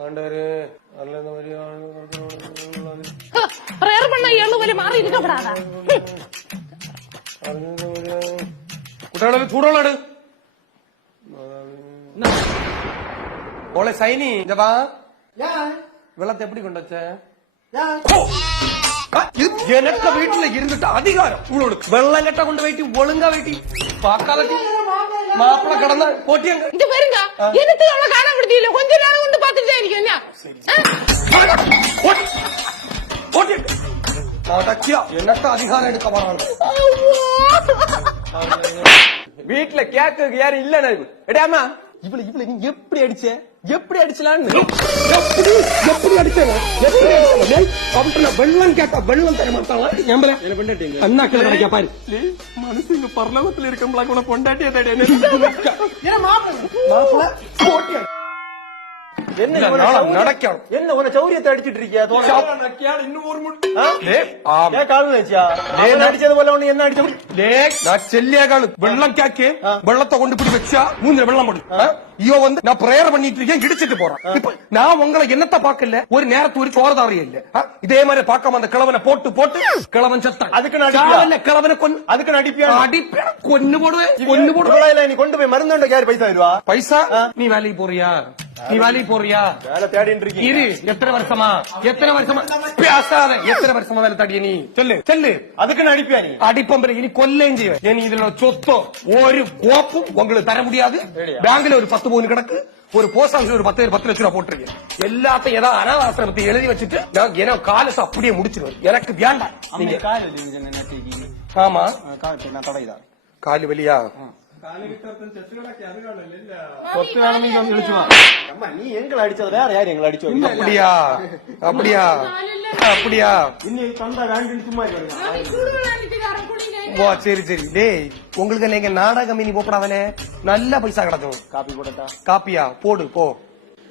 ஆண்டவரே அல்ல இந்த மாதிரி பிரேயர் பண்ண ஏழு வரை மாறி இருக்கப்படாதா കുട്ടികളെ ചൂടോളാട് മോളെ സൈനി ഇങ്ങ വാ വെള്ളത്തെ എപ്പടി കൊണ്ടുവച്ച എനക്ക വീട്ടില് ഇരുന്നിട്ട് അധികാരം ഇവളോട് വെള്ളം കെട്ട കൊണ്ട് പോയിട്ട് ഒളുങ്ക വീട്ടി പാക്കാതെ മാപ്പിള കിടന്ന് പോറ്റിയങ്ക இங்க பாருங்க எனக்கு அவளை காண மடக்கியா அதிகாரம் எடுக்க வீட்டுல கேக்கு யாரும் இல்ல எடாமா இவளை இவளை நீ எப்படி அடிச்ச? எப்படி அடிச்சலான்னு? எப்படி எப்படி அடிச்சேன்? வெள்ளம் கேட்டா வெள்ளம் தர மாட்டாங்களா பாரு. மனசு இங்க பரலோகத்துல இருக்கம்லாம் உன பொண்டாட்டியா தேடி போட்டியா? என்ன நடக்கணும். என்ன உன சௌரியத்தை அடிச்சிட்டு இருக்கியா தோண இன்னும் ஒரு ஏன் கால் வச்சியா அவன் அடிச்சது போல உன்னை என்ன அடிச்ச நான் செல்லியாகாலு வெள்ளம் கேக்கு வெள்ளத்தை கொண்டு இப்படி வச்சா மூஞ்சில வெள்ளம் போடு. ஐயோ வந்து நான் பிரேயர் பண்ணிட்டு இருக்கேன் இடிச்சிட்டு போறேன் இப்ப நான் உங்களை என்னத்த பாக்கல ஒரு நேரத்து ஒரு சோறதாரியம் இல்ல. ஆ, இதே மாதிரி பார்க்காம அந்த கிழவனை போட்டு போட்டு கிழவன் செத்தான். அதுக்கு நான் கிழவனை கொன்னு அதுக்கு நடிப்பியா அடிப்பேன் கொன்னு போடுவேன் கொன்னு போடுவேன் நீ கொண்டு போய் மருந்து யாரு பைசா வருவா பைசா? நீ வேலைக்கு போறியா? நீ வேலைக்கு போறியா? வேலை தேடிட்டு இருக்கீங்க. இரு எத்தனை வருஷமா? எத்தனை வருஷமா? பேசாத எத்தனை வருஷமா வேலை தடிய நீ? சொல்லு சொல்லு. அதுக்கு நடிப்பியா நீ. அடிப்பம்பரை இனி கொல்லேன் செய்வேன். இனி இதுல சொத்தோ? ஒரு கோப்பும் உங்களுக்கு தர முடியாது. பேங்க்ல ஒரு பத்து பவுன் கிடக்கு. ஒரு போஸ்ட் ஆஃபீஸ் ஒரு பத்து பத்து லட்சம் ரூபாய் போட்டிருக்கேன். எல்லாத்தையும் ஏதாவது அனாதாசிரமத்தை எழுதி வச்சுட்டு நான் எனக்கு காலத்தை அப்படியே முடிச்சிருவேன். எனக்கு வேண்டாம். நீங்க ஆமா. காலு வலியா? சொத்து வேணும் நீங்க வந்து இழுச்சு வா அம்மா நீ எங்களை அடிச்சது வேற யாரு எங்களை அடிச்சு வைக்க? அப்படியா அப்படியா அப்படியா இன்னும் தந்தா வேண்டின்னு சும்மா இருக்காங்க அவன் சுடுவெல்லாம் அடிச்சுக்காரன், குடிங்க. ஓ சரி சரி டேய் உங்களுக்கு நீங்க நாடகம் இனி போப்படாவலே நல்ல பைசா கிடக்கும் காப்பி போடட்டா காப்பியா போடு போ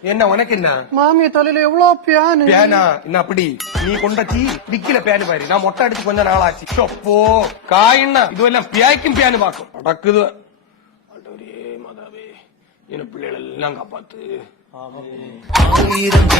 என்ன உனக்கு என்ன மாமிய தலையில எவ்வளவு பியானு பேனா என்ன அப்படி நீ கொண்டச்சி விக்கல பேனு பாரு நான் மொட்டை அடிச்சு கொஞ்ச நாள் ஆச்சு சொப்போ காயின்னா இதுவெல்லாம் பியாய்க்கும் பேனு பாக்கும் நடக்குது ஆண்டவரே, மாதாவே என் பிள்ளைகள் எல்லாம் காப்பாத்து. ஆயிரம்